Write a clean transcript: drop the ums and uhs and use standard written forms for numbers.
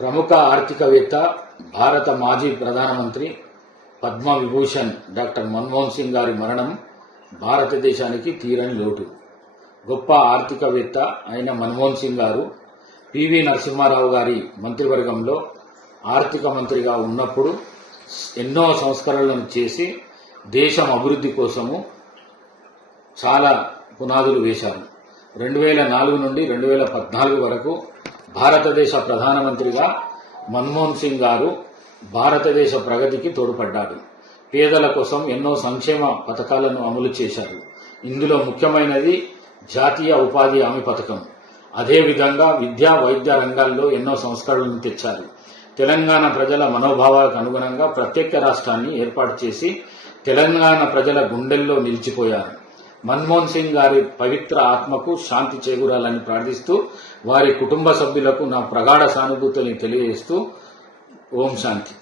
ప్రముఖ ఆర్థికవేత్త, భారత మాజీ ప్రధానమంత్రి, పద్మ విభూషణ్ డాక్టర్ మన్మోహన్ సింగ్ గారి మరణం భారతదేశానికి తీరని లోటు. గొప్ప ఆర్థికవేత్త అయిన మన్మోహన్ సింగ్ గారు పివి నరసింహారావు గారి మంత్రివర్గంలో ఆర్థిక మంత్రిగా ఉన్నప్పుడు ఎన్నో సంస్కరణలను చేసి దేశం అభివృద్ధి కోసము చాలా పునాదులు వేశారు. 2004 నుండి 2014 వరకు భారతదేశ ప్రధానమంత్రిగా మన్మోహన్ సింగ్ గారు భారతదేశ ప్రగతికి తోడ్పడ్డాడు. పేదల కోసం ఎన్నో సంక్షేమ పథకాలను అమలు చేశారు. ఇందులో ముఖ్యమైనది జాతీయ ఉపాధి హామీ పథకం. అదేవిధంగా విద్యా, వైద్య రంగాల్లో ఎన్నో సంస్కరణలను తెచ్చారు. తెలంగాణ ప్రజల మనోభావాలకు అనుగుణంగా ప్రత్యేక రాష్ట్రాన్ని ఏర్పాటు చేసి తెలంగాణ ప్రజల గుండెల్లో నిలిచిపోయారు. మన్మోహన్ సింగ్ గారి పవిత్ర ఆత్మకు శాంతి చేకూరాలని ప్రార్థిస్తూ వారి కుటుంబ సభ్యులకు నా ప్రగాఢ సానుభూతిని తెలియజేస్తూ ఓం శాంతి.